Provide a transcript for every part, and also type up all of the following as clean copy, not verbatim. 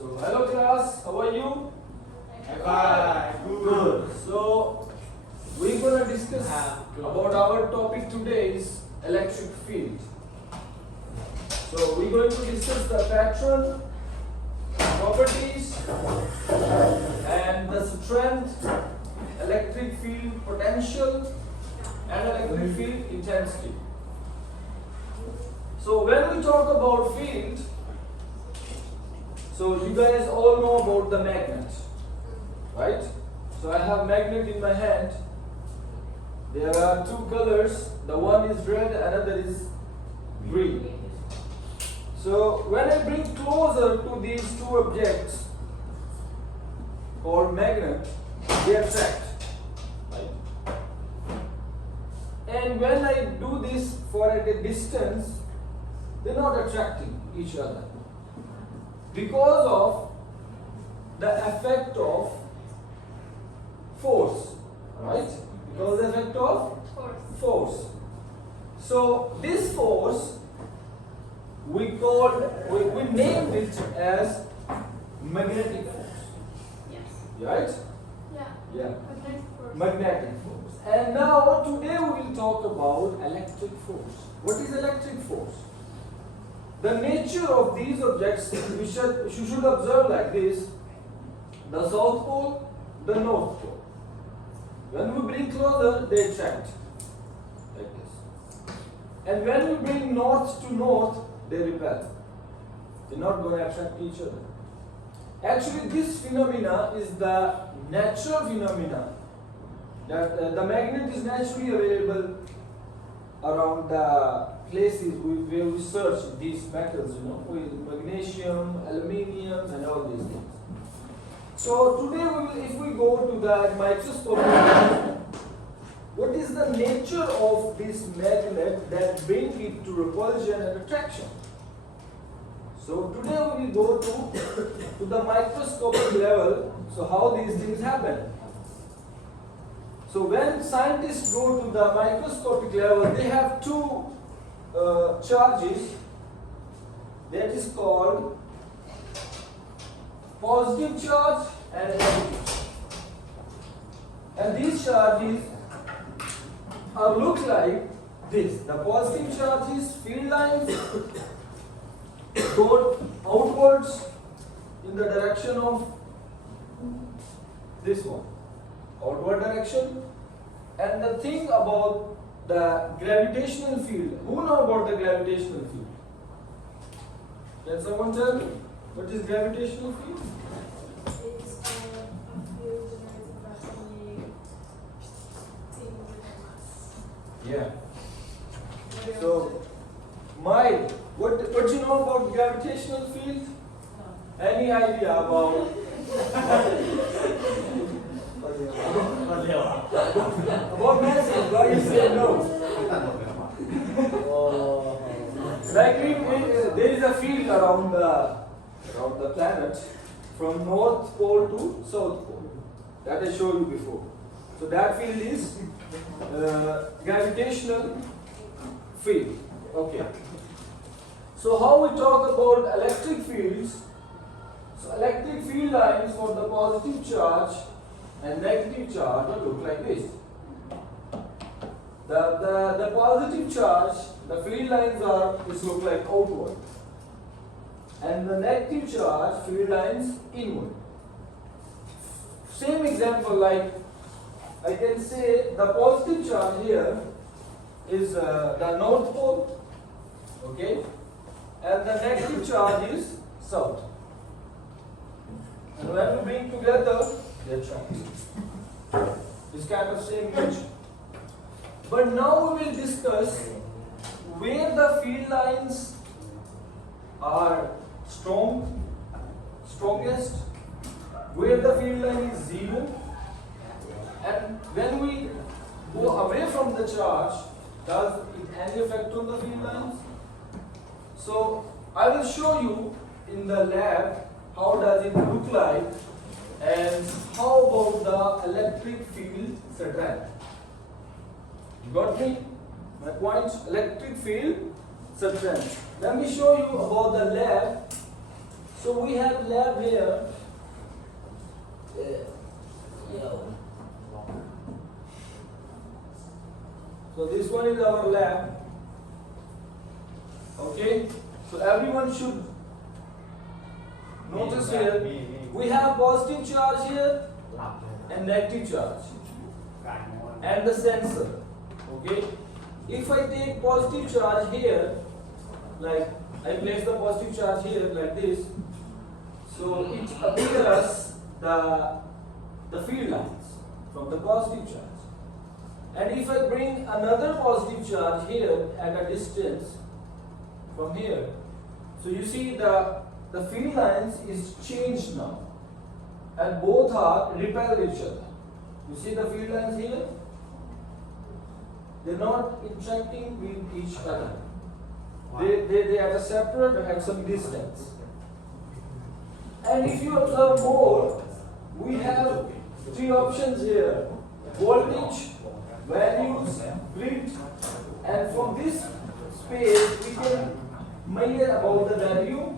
So, hello class, how are you? Fine. Good. So, we're going to discuss about our topic today is electric field. So, we're going to discuss the pattern, properties, and the strength, electric field potential, and electric field intensity. So, when we talk about field, so you guys all know about the magnet, right? So I have magnet in my hand. There are two colors. The one is red, another is green. So when I bring closer to these two objects called magnet, they attract, right? And when I do this for at a distance, they're not attracting each other, because of the effect of force, right? Because of the effect of force. So this force we named it as magnetic force. Yes. Right? Yeah. Yeah. Magnetic force. Magnetic force. And now today we will talk about electric force. What is electric force? The nature of these objects, you should observe like this: the South Pole, the North Pole. When we bring closer, they attract, like this. And when we bring north to north, they repel. They're not going to attract each other. Actually, this phenomena is the natural phenomena that the magnet is naturally available around the places where we search these metals, with magnesium, aluminium, and all these things. So today if we go to the microscope, what is the nature of this magnet that brings it to repulsion and attraction? So today we will go to the microscopic level. So how these things happen? So when scientists go to the microscopic level, they have two charges that is called positive charge and negative charge. And these charges look like this. The positive charge is field lines go outwards in the direction of this one, outward direction. And the thing about the gravitational field, who know about the gravitational field? Can someone tell me what is gravitational field? It's a field generated by any thing with a mass. Yeah. So, what do you know about gravitational field? Any idea about? About massive, why you say no? Like there is a field around the planet from North Pole to South Pole. That I showed you before. So that field is gravitational field. Okay. So how we talk about electric fields? So electric field lines for the positive charge and negative charge will look like this. The positive charge, the field lines look like outward, and the negative charge field lines inward. Same example, like I can say the positive charge here is the North Pole, okay, and the negative charge is South. And when we bring together, they attract. This kind of same image. But now we will discuss where the field lines are strongest, where the field line is zero, and when we go away from the charge, does it any effect on the field lines? So I will show you in the lab how does it look like, and how about the electric field strength. You got me? My point, electric field strength. Let me show you about the lab So we have lab here. So this one is our lab. Okay. So everyone should notice here. We have positive charge here and negative charge and the sensor. Okay. If I take positive charge here, like I place the positive charge here like this, so it appears the field lines from the positive charge. And if I bring another positive charge here at a distance from here, so you see the field lines is changed now, and both are repel each other. You see the field lines here? They're not interacting with each other. They are separate at some distance. And if you observe more, we have three options here: voltage, values, grid, and from this space we can measure about the value.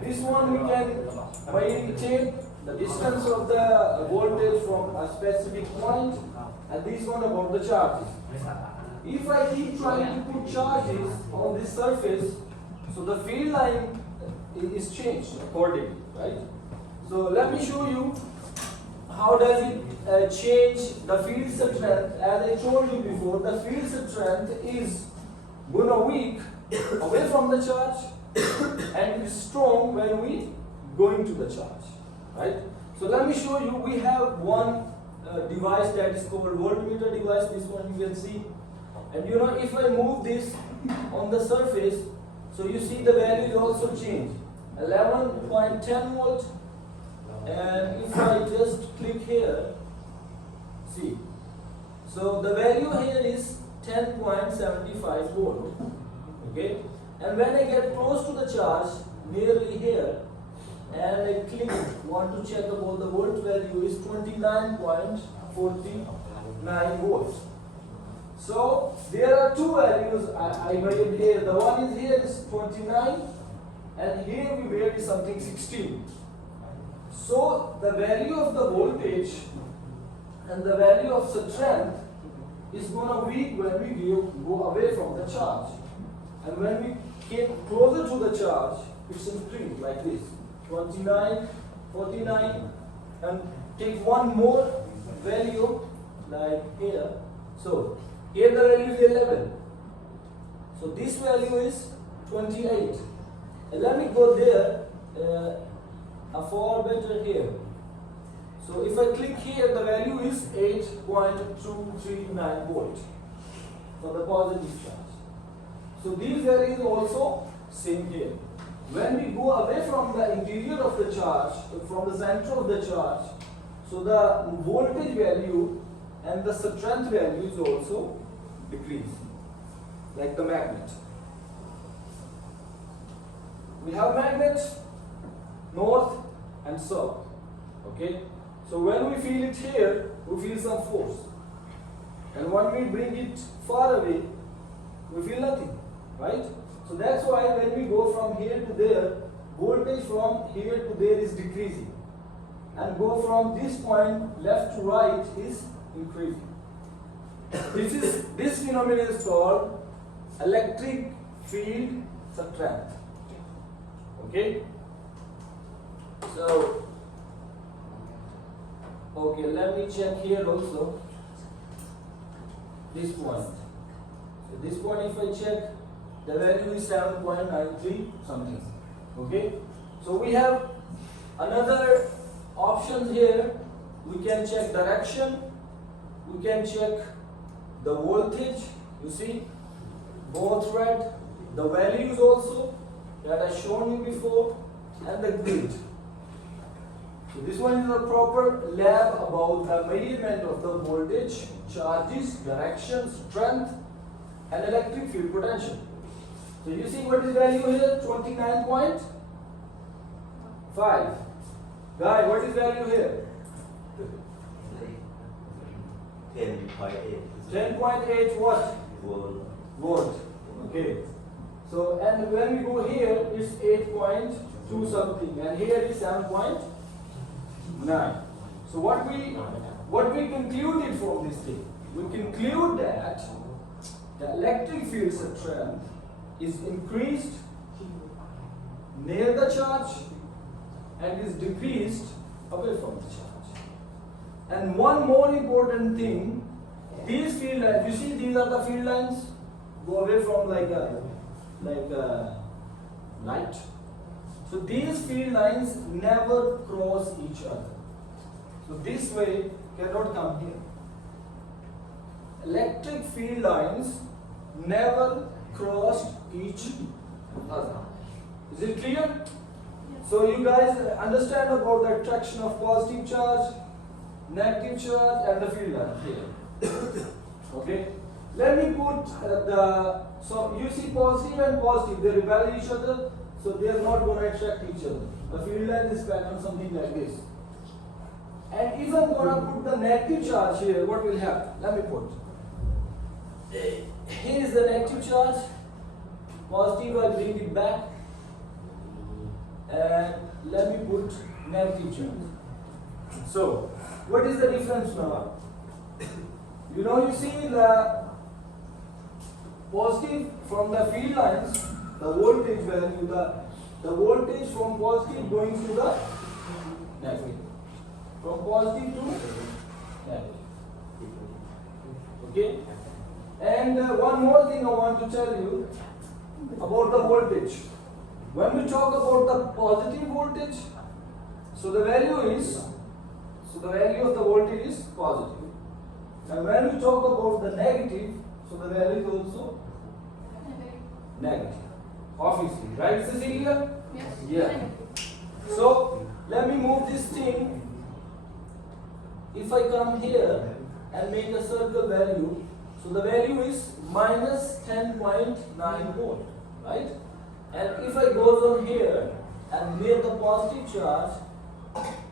This one we can take the distance of the voltage from a specific point, and this one about the charges. If I keep trying to put charges on this surface, so the field line is changed accordingly, right? So let me show you how does it change the field strength. As I told you before, the field strength is gonna weak away from the charge and is strong when we going to the charge, right? So let me show you. We have one device that is called voltmeter device. This one you can see. And you know, if I move this on the surface, so you see the value is also changed. 11.10 volt. And if I just click here, see. So the value here is 10.75 volt. Okay. And when I get close to the charge, nearly here, and I click, want to check about the volt value is 29.49 volts. So there are two values I made here. The one is here is 29, and here we made something 16. So the value of the voltage and the value of strength is going to weak when we go away from the charge. And when we get closer to the charge, it's increased like this. 29, 49, and take one more value like here. So here the value is 11. So this value is 28. And let me go there far better here. So if I click here, the value is 8.239 volt for the positive charge. So these values also same here. When we go away from the interior of the charge, from the center of the charge, so the voltage value and the strength value is also decrease, like the magnet. We have magnets north and south. Okay, so when we feel it here, we feel some force, and when we bring it far away, we feel nothing, right? So that's why when we go from here to there, voltage from here to there is decreasing, and go from this point left to right is increasing. This phenomenon is called electric field strength. Okay. So okay, let me check here also. This point. So this point, if I check, the value is 7.93 something. Okay. So we have another options here. We can check direction. We can check the voltage. You see, both red. The values also that I shown you before, and the grid. So this one is a proper lab about the measurement of the voltage, charges, direction, strength, and electric field potential. So you see what is value here? 29.5. Guy, what is value here? 10.8. 10.8 what? Volt. Okay. So, and when we go here, it's 8.2. 2 something, and here is 7.9. So what we concluded from this thing? We conclude that the electric field strength is increased near the charge and is decreased away from the charge. And one more important thing, these field lines, you see these are the field lines, go away from like a light. So these field lines never cross each other. So this way cannot come here. Electric field lines never cross each other. Is it clear? So you guys understand about the attraction of positive charge, negative charge, and the field line here. Okay. Let me put so you see positive and positive, they repel each other, so they are not going to attract each other. The field line is pattern something like this. And if I'm going to put the negative charge here, what will happen? Let me put. Here is the negative charge, positive, I bring it back, and let me put negative charge. So, what is the difference now? You know, you see the positive from the field lines, the voltage value, the voltage from positive going to the negative. From positive to negative. Okay? And one more thing I want to tell you about the voltage. When we talk about the positive voltage, so the value of the voltage is positive. And when we talk about the negative, so the value is also negative. Obviously, right, Cecilia? Yes. Yeah. So let me move this thing. If I come here and make a circle value, so the value is minus 10.9 volt, right? And if I goes on here and near the positive charge,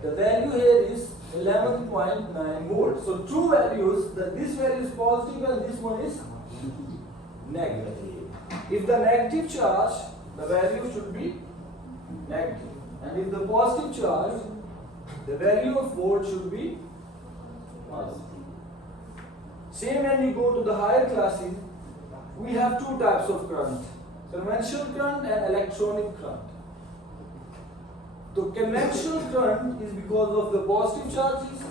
the value here is 11.9 volt. So two values, this value is positive and this one is negative. If the negative charge, the value should be negative. And if the positive charge, the value of volt should be positive. Same when you go to the higher classes, we have two types of current. Conventional current and electronic current. The conventional current is because of the positive charges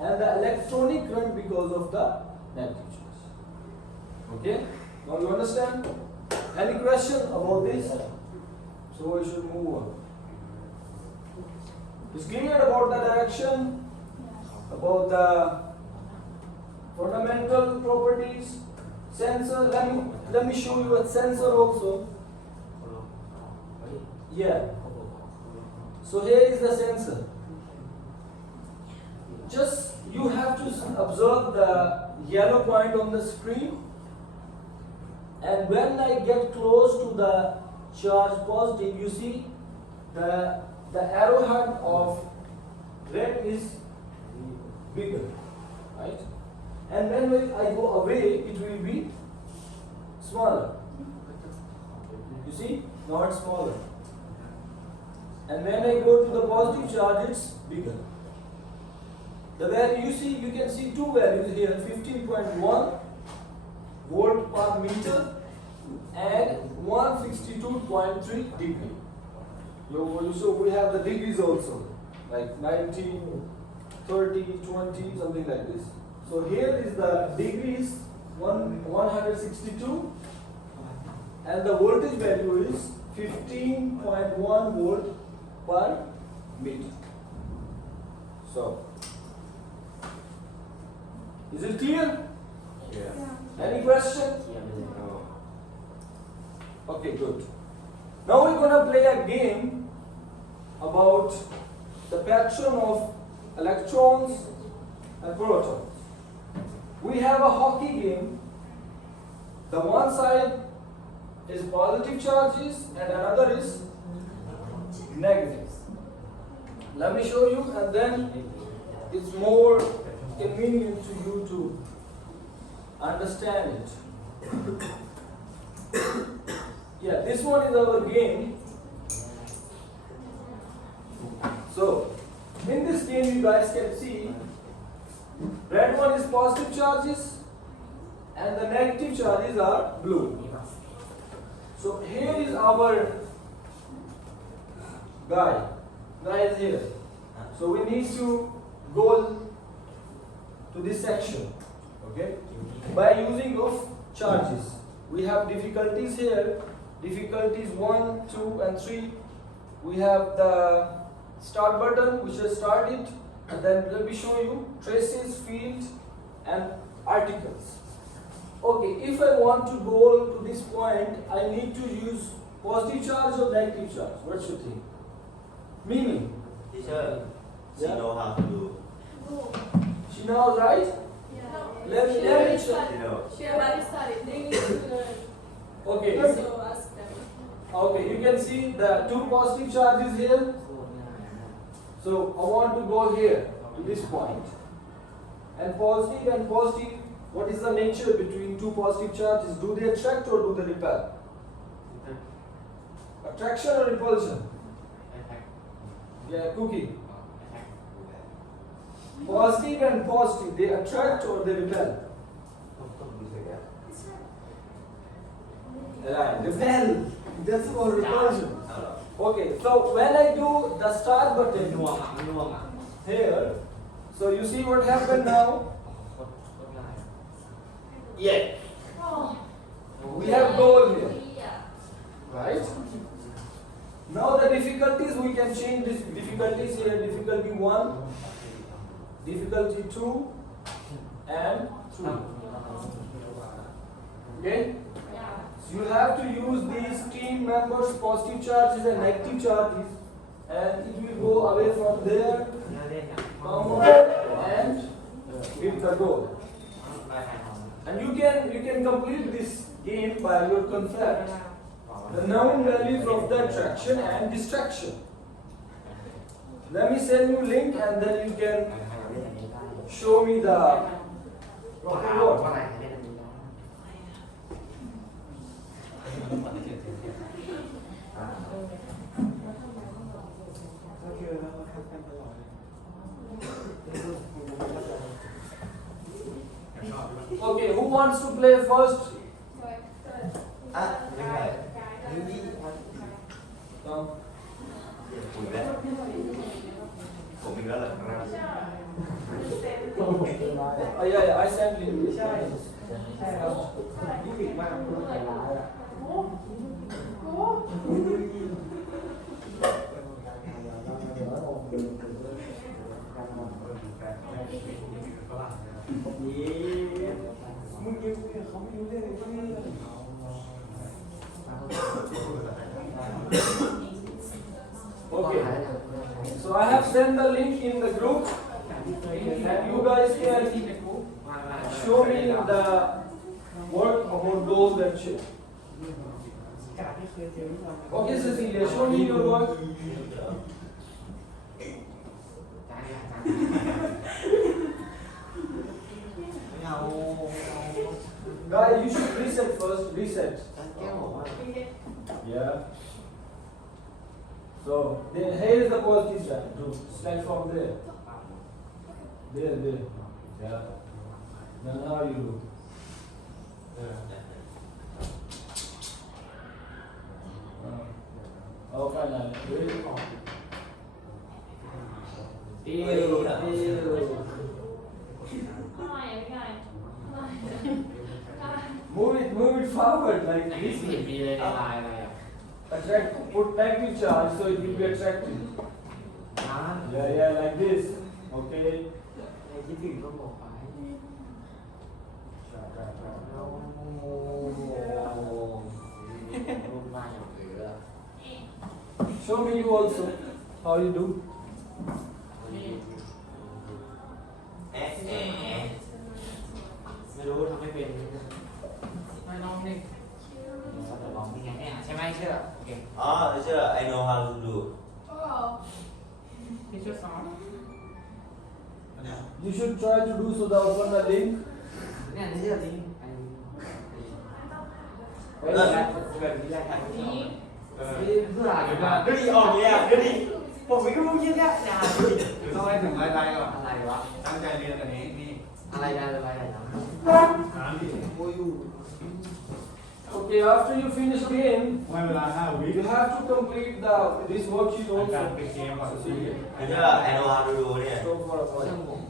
and the electronic current because of the negative charge. Okay? Now you understand? Any question about this? So we should move on. Is clear about the direction? About the fundamental properties? Sensor, let me show you a sensor also. Yeah. So here is the sensor. Just you have to observe the yellow point on the screen, and when I get close to the charge positive, you see the arrowhead of red is bigger, right? And when I go away, it will be smaller. You see? Now it's smaller. And when I go to the positive charge, it's bigger. The value you can see two values here, 15.1 volt per meter and 162.3 degree. So we have the degrees also, like 90, 30, 20, something like this. So here is the degrees 162 and the voltage value is 15.1 volt per meter. So, is it clear? Yeah. Any question? Okay, good. Now we're going to play a game about the pattern of electrons and protons. We have a hockey game. The one side is positive charges and another is negative. Let me show you, and then it's more convenient to you to understand it. Yeah, this one is our game. So, in this game you guys can see, red one is positive charges and the negative charges are blue. So here is our guy is here. So we need to go to this section, okay, by using of charges. We have difficulties here, difficulties 1, 2 and 3. We have the start button which has started, and then let me show you traces, fields and articles. Okay, if I want to go to this point, I need to use positive charge or negative charge. What you think? Meaning? Teacher, she Yeah. know how to do. Oh. She knows, right? Yeah. Let me check. You know. She already started. They need to learn. Okay. So ask them. Okay, you can see the two positive charges here. So I want to go here to this point. And positive, what is the nature between two positive charges? Do they attract or do they repel? Attraction or repulsion? Yeah, cookie. Positive and positive, they attract or they repel? Right, repel. That's for repulsion. Okay, so when I do the start button here, so you see what happened now? Yeah. Oh. We have goal here, Yeah. right? Now the difficulties, we can change this difficulties here, difficulty 1, difficulty 2 and 3. Okay? Yeah. So you have to use these team members, positive charges and negative charges, and it will go away from there, come on, and hit the goal. And you can complete this game by your concept, the known values of the attraction and distraction. Let me send you link and then you can show me the proper word. Okay, who wants to play first? Come. คุยแล้วผมอีกแล้วเหรอครับ Oh yeah, I sent link. Okay, so I have sent the link in the group, and you guys can show me the work about those that shit. Okay, Cecilia, show me your work. Guys, you should reset first. Reset. Yeah. So then here is the positive side. Start from there. There. Yeah. Then now you do. Oh, finally. Ew. Move it forward like this. Attract, put negative charge so it will be attractive. Yeah, like this. Okay. Show me you also how you do. ไม่รู้ทำไม่เป็นไม่ลองดิจะลองยังไงเนี่ยใช่ไหมเชื่อโอเค อ๋อ teacher I know how to do Oh. พี่ช่วยสอน You should try to do so that open the link. เนี่ยนี่เชื่อจริงเฮ้ยแบบนี้แหละครับเพื่ออะไรกัน đưa đi ổn nha đưa đi ผมไม่รู้ยี่เนี่ยนะ คือต้องให้ถึงรายได้ก่อน อะไรวะ ตั้งใจเรียนอันนี้นี่ อะไรได้อะไรนะ หาดิ Okay, after you finish game, ให้เวลา5 วิ you have to complete this worksheet การ also. ไปเกมก่อน See ไอ้ here. เนี่ย ไอ้โนอาดูเนี่ย Go for a เรื่อง while. ผม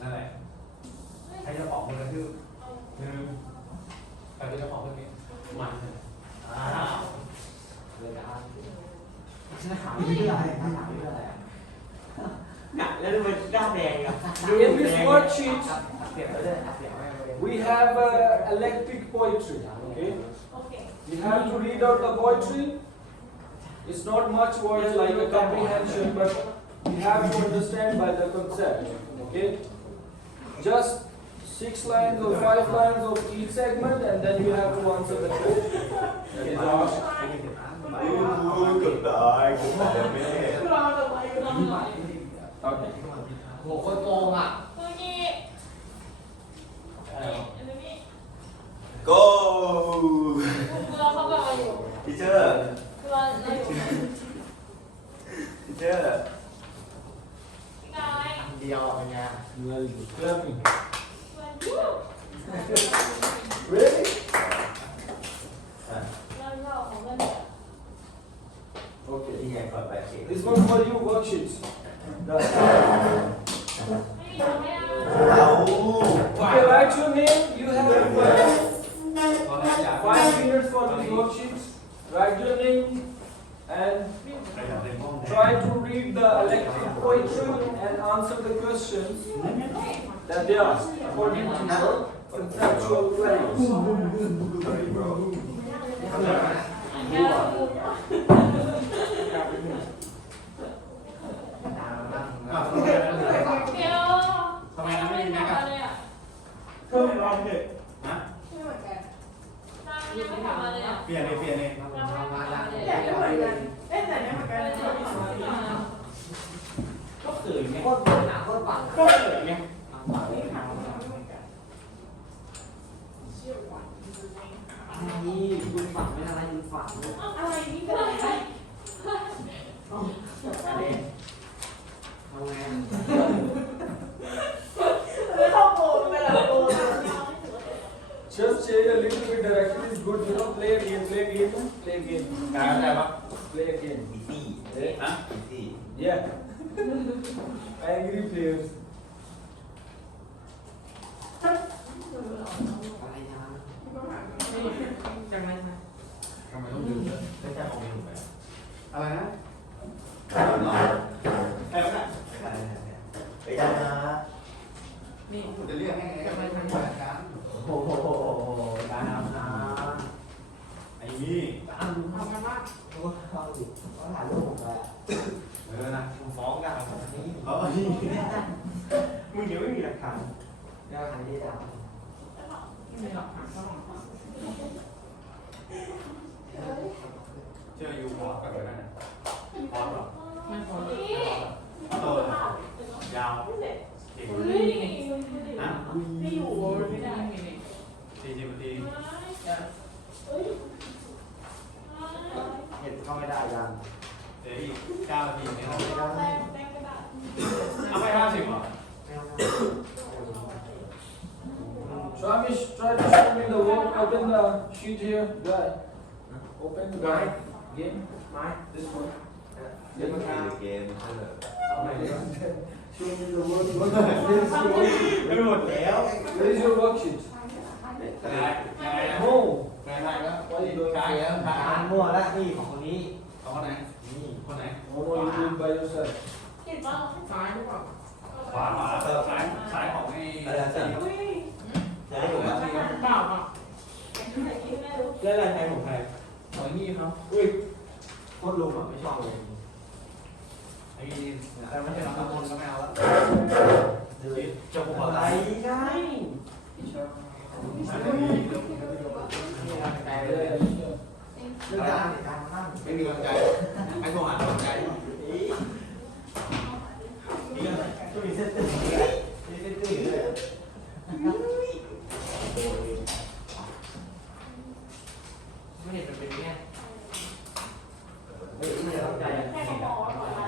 นั่นแหละใครจะออกคนละชื่อใครจะออกคนนี้ มัน อ้าว เลยนะถามเรื่องอะไรถามเรื่องอะไรหนักแล้วมันด้านแดงอ่ะ In this worksheet, เสียบไปเลยเสียบไปเลย we have electric poetry. Okay. Okay. You have to read out the poetry. It's not much words like a comprehension, but you have to understand by the concept. Okay. Just 6 lines or 5 lines of each segment, and then you have to answer the question. Okay, Josh. เกือบตายเกือบตายแม่ เราจะไปกันหน่อย Okay. โหคนโกงอ่ะ เมื่อกี้อันนี้ go เราเข้าไปอยู่ ทีเชอร์ เราอยู่ ทีเชอร์ พี่กาย เดียวเป็นไง Very good. Clapping. วันยู Really? เราของกันเนี่ย Okay. นี่ไงก่อนไปเกม This one for you worksheets. Done. ไม่มีทำไม่ได้ เอา Okay, write your name. You have ตอนแรกอยาก 5 minutes for these worksheets. Write your name and ใครอยากเรียนห้อง try to read the electric poetry and answer the questions that they ask according to your conceptual values. เฮ้ย bro แก้ว อ้าว เดี๋ยว ทำไมเราไม่มีแม็ก อะ อะ ไรอ่ะ เพิ่มรอบเถอะนะ ไม่เหมือนกันเรายังไม่ทำอะไรอ่ะ เปลี่ยนเลยเปลี่ยนเลย เราไม่ทำอะไรเลย อยากจะเหมือนกันเอ๊ะแต่เนี่ยมันกลายเป็นว่าอีกคนนึง ก็เกิดไงโคตรเกิดหนาโคตรปังก็เกิดไง นี่ยืนฝังไม่อะไรยืนฝังเลย อะไรนี่เป็นอะไร อะไรทำไง เข้าโกงไปแล้วโกง Just change a little bit direction is good. You know, play a game, play a game, play a game, การอะไรปะ play a game. อีซี่ ฮะ อีซี่ Yeah. Angry players. อะไรนะจังไรนะ ทำไมต้องดื่มด้วย ไม่ใช่ของมึงไป อะไรนะ ใช่หรอ ไอ้วะเนี่ย ไปได้นะ นี่ ผมจะเรียกให้ไงก็ไม่ทำแบบนั้น โอ้โหการทำนะ ไอ้นี่ การดูทำกันมากโอ้เขาดิเขาถ่ายรูปผมเลย นะฟ้องกัน นี่ เฮ้ย มึงเดี๋ยวไม่มีหลักฐานเดี๋ยวถ่ายที่ดาวไม่หลักฐานก็ เชื่อยูพอสกันเลยนะพอสหรอ ไม่พอ ยาวเก่ง เฮ้ย นะ ไม่อยู่ไม่ได้ 40 นาที เห็นเข้าไม่ได้ยัง เดี๋ยวอีก9 นาทีเนี่ย แป้งกระดาษ เอาไป50เหรอ ไม่เอา Shamish, try to show me the work. Open the sheet here. Guy. Open the guy. Game. ไม้ This one. เล่นเกมเชื่อ Show me the work. What the hell is your worksheet? ไม่หมดแล้ว Where is your worksheet? แต่ No. ไม่ได้แล้ว Why are you doing ใช่แล้ว that? การมั่วแล้วนี่ของคนนี้ ของคนไหน นี่ คนไหน No, no, you do it by yourself. เห็นป่ะ ซ้ายหรือเปล่า ขวาซ้ายของไอ้ อะไรสั่ง อุ้ย จะให้ผมว่า เปล่าเปล่า ไหนกินไม่รู้ เล่นอะไรใครของใครของนี่ครับ Wait. โคตรลุงอ่ะไม่ชอบเลย ไอ้แต่ไม่ใช่น้องทุกคนก็ไม่เอาแล้ว จบอะไรไง Yeah, yeah. เรื่องการการนั่ง ไม่มีกำลังใจไอ้โทรหากำลังใจ ก็มีเส้นตึงมีเส้นตึงอยู่เลยไม่เห็นมันเป็นไงไม่เข้าใจ แค่กระบอกก่อนอะไร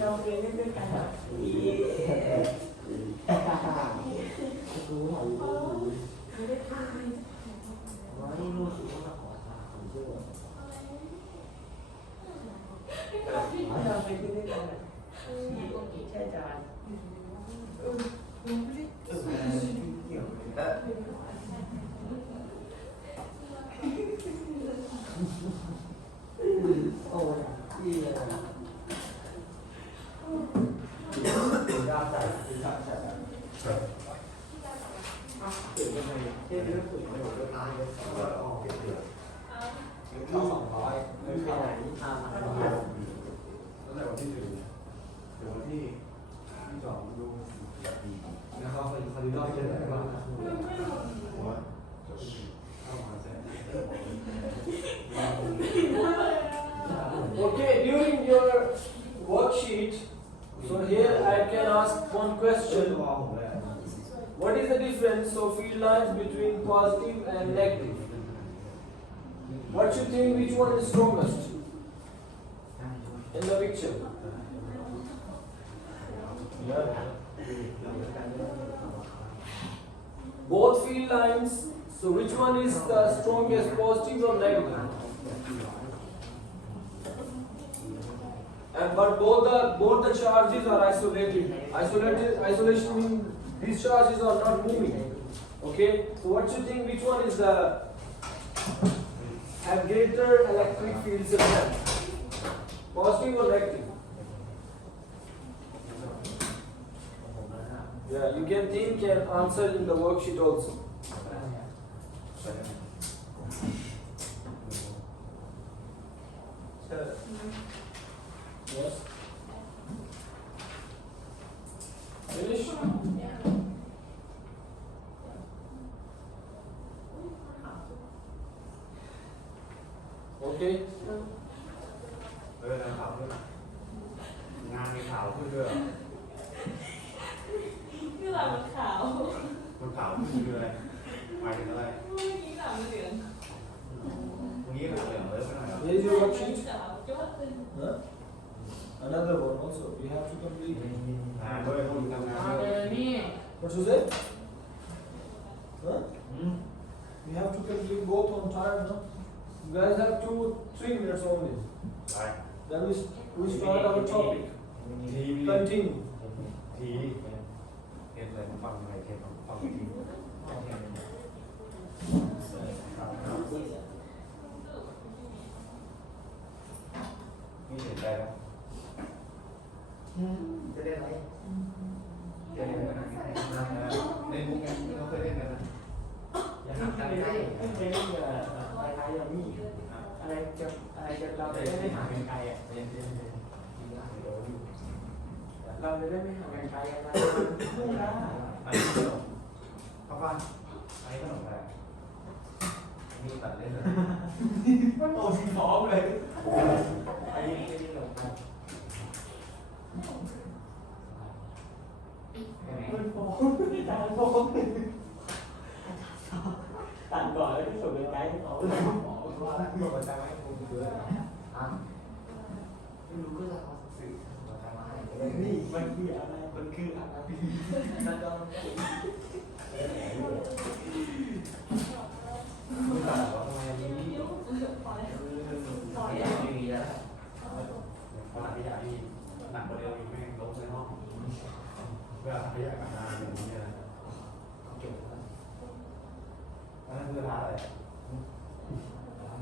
เราเคยเล่นด้วยกันแบบอี รู้หอยว่านี่รู้สึกว่าขอทางคนเยอะ เราเคยเล่นด้วยกันแบบอีใช่จาน โอ้ยดีเลยนะยากใจยากใจเกิดยังไงเจ๊เรื่องปุ๋ยไม่หมดเลยตายเลยเข้า200ไม่ใช่ไหนที่ทำมาแล้ว ตั้งแต่วันที่1ถึงวันที่2ดูนะครับคดีรอบเยอะเลยว่าหัวเข้ามาเสร็จ Okay, during your worksheet, so here I can ask one เชื่อ question. ตัวผมเลย What is the difference of field lines between positive and negative? What you think which one is strongest in the picture? Both field lines, so which one is the strongest, positive or negative? And but both the charges are isolated. Isolation means these charges are not moving. Okay, so what you think which one is the have greater electric field strength? Positive or negative? Yeah, you can think and answer in the worksheet also. Yes. Finish? Okay. ข่าวด้วยงานมีข่าวขึ้นด้วย คือหลังมันขาว มันข่าวขึ้นด้วยหมายถึงอะไร เมื่อกี้หลังมันเหลือง วันนี้ข่าวเหลืองเลยไม่หน่อยครับ Here is your worksheet. ขาวจ้วตึง Huh? Another one also. You have to complete. งานด้วยคนทำงาน มา ด้ เล วย ยนี่ What you say? Huh? You have to complete both on time, no? You guys have 2-3 minutes only. ไป Then we start our topic. ทีวี Continue. ทีเห็นอะไรผมฟังอะไรเห็นผมฟังทีนี่เห็นใจแล้ว จะได้ไหม เล่นมุกกันเราเคยเล่นกันนะ อย่าหักกันใกล้ไม่เคยเล่นกับอะไรไทยเรานี่อะไรจะเราจะได้ไม่ห่างกันไกลอ่ะเราจะได้ไม่ห่างกันไกลอะไรไม่ได้ อันนี้ขนมข้าวปั้นอันนี้ขนมอะไรมีตัดเล่นเลยมันโตสีฟ้องเลย อันนี้ไม่ได้หลงกัน มันโป๊ะจานโป๊ะตัดก่อนแล้วที่ส่งเป็นไกด์ให้เขา ว่าแล้วตัวประจำให้คุณดูเลย อ่ะไม่รู้ก็จะเอาสื่อมาทำอะไร นี่มันคืออะไร มันคืออะไรนั่นก็ คุณตัดว่าทำไมอันนี้ พอแล้ว ต่อยอย่างนี้แล้ว ขนาดที่อยากที่หนักกว่าเดิมอีกแม่งล้มในห้องเวลาทำขยะกับงานอย่างนี้นะ เก็บไว้ อันนั้นคือร้านอะไร อะไ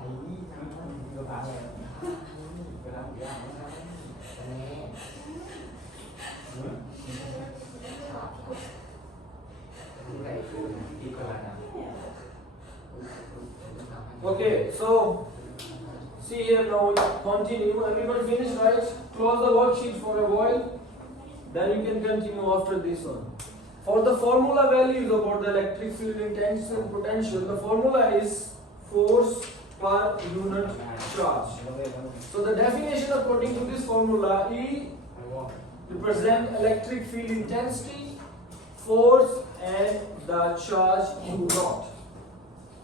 รนี่ทำอะไรก็ทำอะไร เวลาหมูย่างนะ อันนี้อะไรคือที่กำลัง Okay, so see here now. Continue. Everyone finished, right? Close the worksheet for a while. Then you can continue after this one. For the formula values about the electric field intensity and potential, the formula is force per unit charge. So the definition according to this formula, E ไม่ว่า represent electric field intensity, force and the charge Q naught.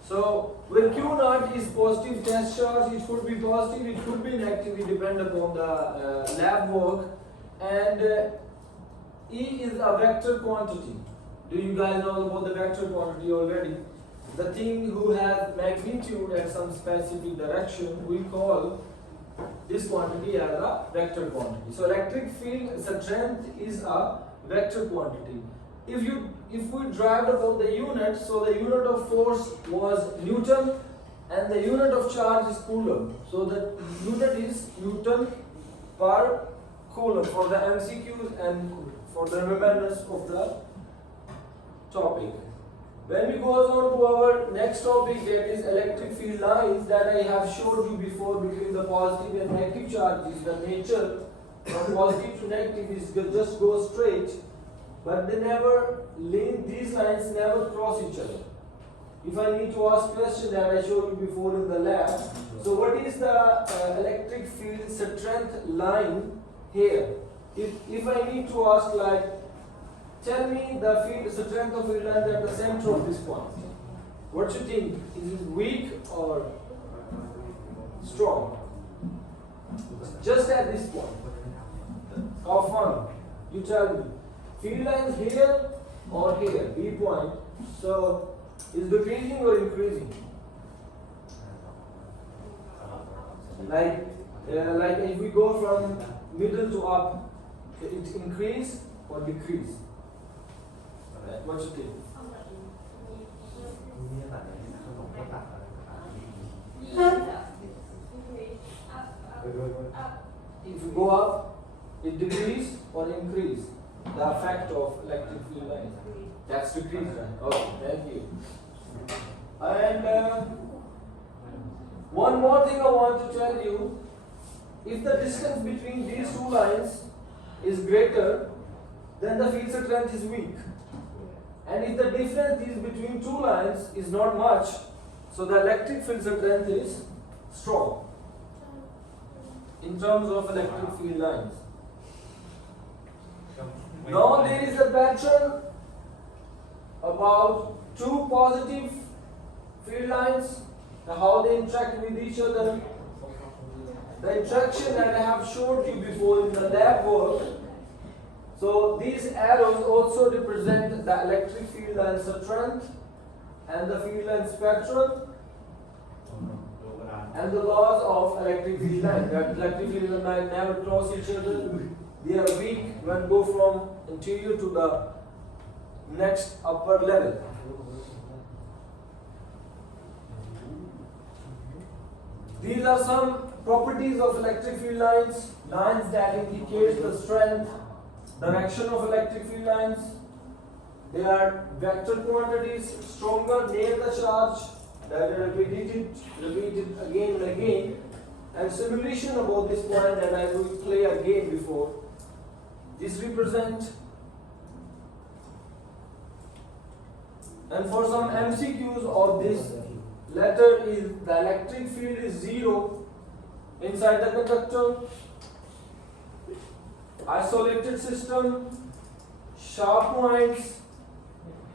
So when Q naught is positive test charge, it could be positive, it could be negative, it depends upon the lab work. And E is a vector quantity. Do you guys know about the vector quantity already? The thing who has magnitude and some specific direction, we call this quantity as a vector quantity. So electric field strength is a vector quantity. If we derived about the unit, so the unit of force was Newton and the unit of charge is Coulomb. So the unit is Newton per Coulomb for the MCQs and for the remembrance of the topic. When we go on to our next topic, that is electric field lines, that I have showed you before between the positive and negative charges. The nature from positive to negative is just go straight, but they never link, these lines never cross each other. If I need to ask question that I showed you before in the lab, so what is the electric field strength line here? If I need to ask like, tell me the field strength of field line at the center of this point. What you think? Is it weak or strong? Just at this point. How fun? You tell me. Field lines here or here? B point. So is decreasing or increasing? Like if we go from middle to up, it increase or decrease? What you think? If you go up, it decrease or increase? The effect of electric field lines. That's decrease, right? Okay, thank you. And one more thing I want to tell you. If the distance between these two lines is greater, then the field strength is weak. And if the difference is between two lines is not much, so the electric field strength is strong in terms of electric field lines. Now there is a pattern about two positive field lines, how they interact with each other. The interaction that I have showed you before in the lab work. So these arrows also represent the electric field line strength and the field line spectrum and the laws of electric field line. That electric field line never cross each other. They are weak when go from interior to the next upper level. These are some properties of electric field lines. Lines that indicate the strength, direction of electric field lines. They are vector quantities, stronger near the charge, that are repeated again and again. And simulation about this point that I will play again before. This represent, and for some MCQs of this letter is the electric field is 0 inside the conductor, isolated system, sharp points,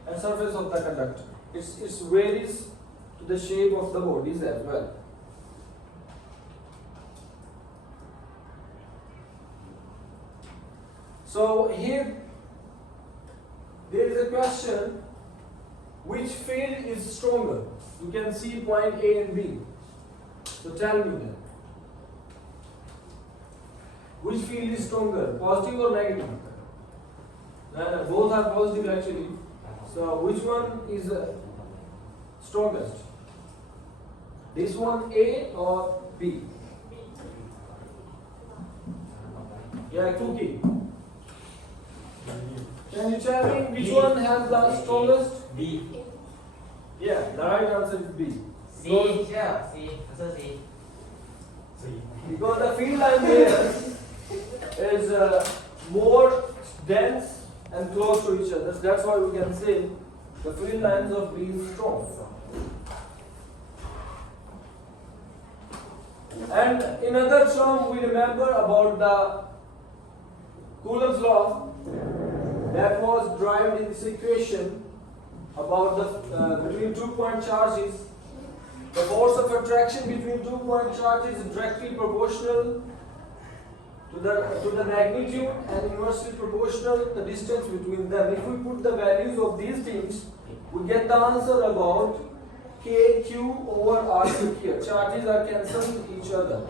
and surface of the conductor. It varies to the shape of the bodies as well. So here there is a question, which field is stronger? You can see point A and B. So tell me then. Which field is stronger, positive or negative? Both are positive actually. So which one is strongest? This one A or B? Yeah, cookie. Can you tell me which one has the strongest? B. Yeah, the right answer is B. C, yeah, C. Answer C. Because the field line here is more dense and close to each other. That's why we can say the field lines of B is strong. And in other term, we remember about the Coulomb's law that was derived in this equation about the between 2 point charges. The force of attraction between 2-point charges is directly proportional to the magnitude and inversely proportional to the distance between them. If we put the values of these things, we get the answer about KQ over RQ here. Charges are cancelled each other.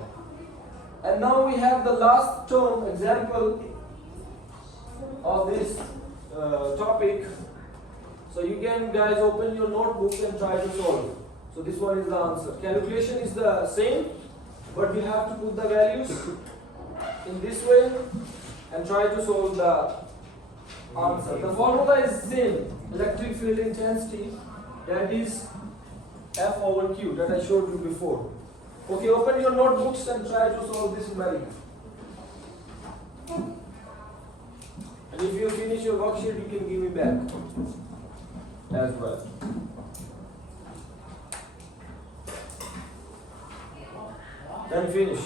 And now we have the last term example of this topic. So you can guys open your notebooks and try to solve. So this one is the answer. Calculation is the same, but we have to put the values in this way and try to solve the answer. The formula is same. Electric field intensity, that is F over Q, that I showed you before. Okay, open your notebooks and try to solve this numeric. And if you finish your worksheet, you can give me back as well. Then finish.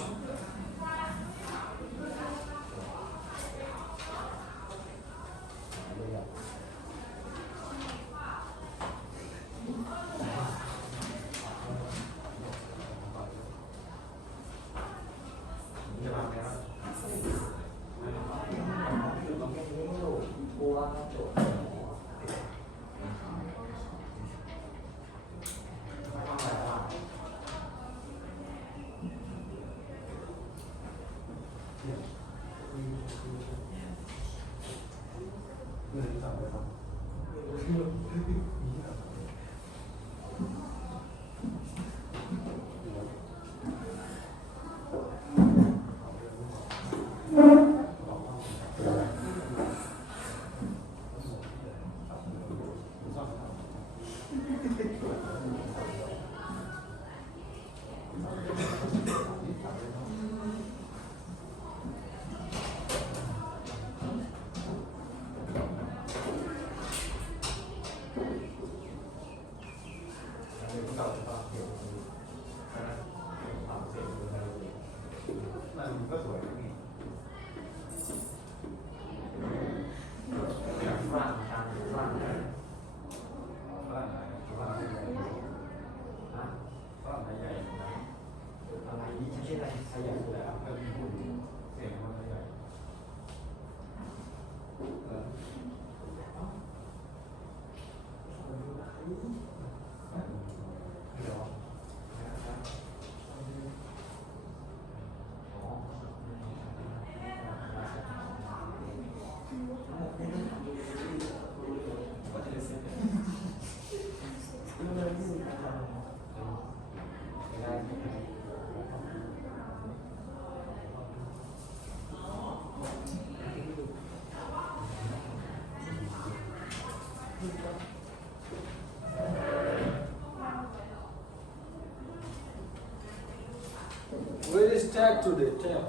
Where is Tag today? Tag.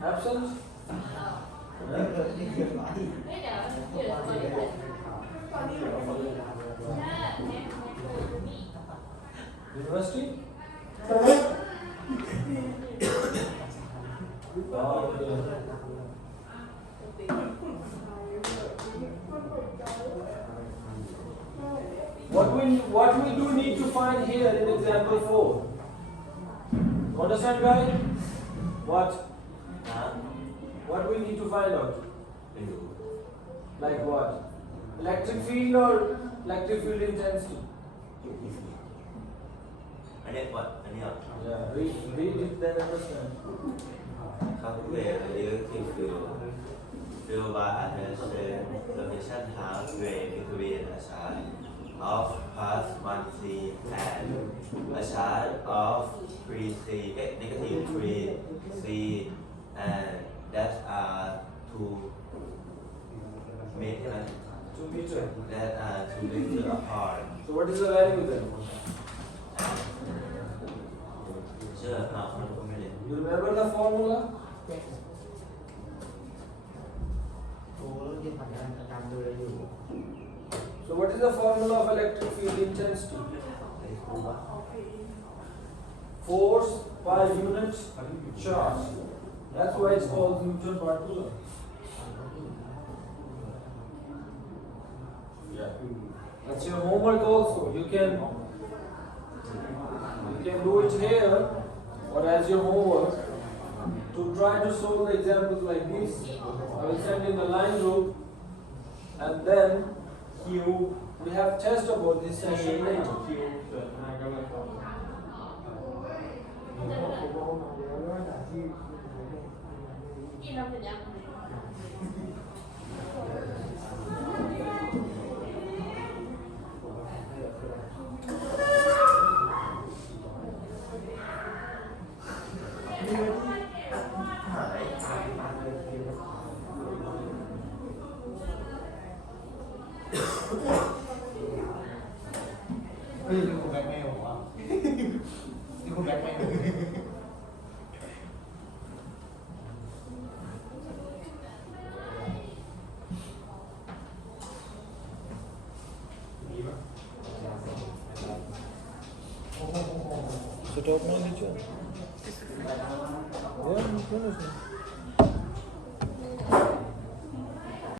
Absent? ไม่เดี๋ยวเดี๋ยวเราไปเห็นถ้าเนี่ยมี University? What we do need to find here in example 4? You understand, guys? What? What we need to find out? Like what? Electric field or electric field intensity? Yeah, read it then understand. Calculate the electric field by adjacent rotation halfway between a charge of plus 1C and a charge of 3C, negative 3C, and that are 2 meters 2 meter. that are 2 meters apart. So what is the value then? You remember the formula? โอ้แล้วยังผ่านการจำเลยอยู่ So what is the formula of electric field intensity? Force per unit charge. That's why it's called Newton per coulomb. Yeah. That's your homework also. You can You can do it here or as your homework. To try to solve the examples like this, I will send in the line group, and then we have test about this session later. กินน้ำเป็นยัง เฮ้ยนี่คุณแบ็คเมลเหรอนี่คุณแบ็คเมลStop my lecture. Yeah, I'm finished.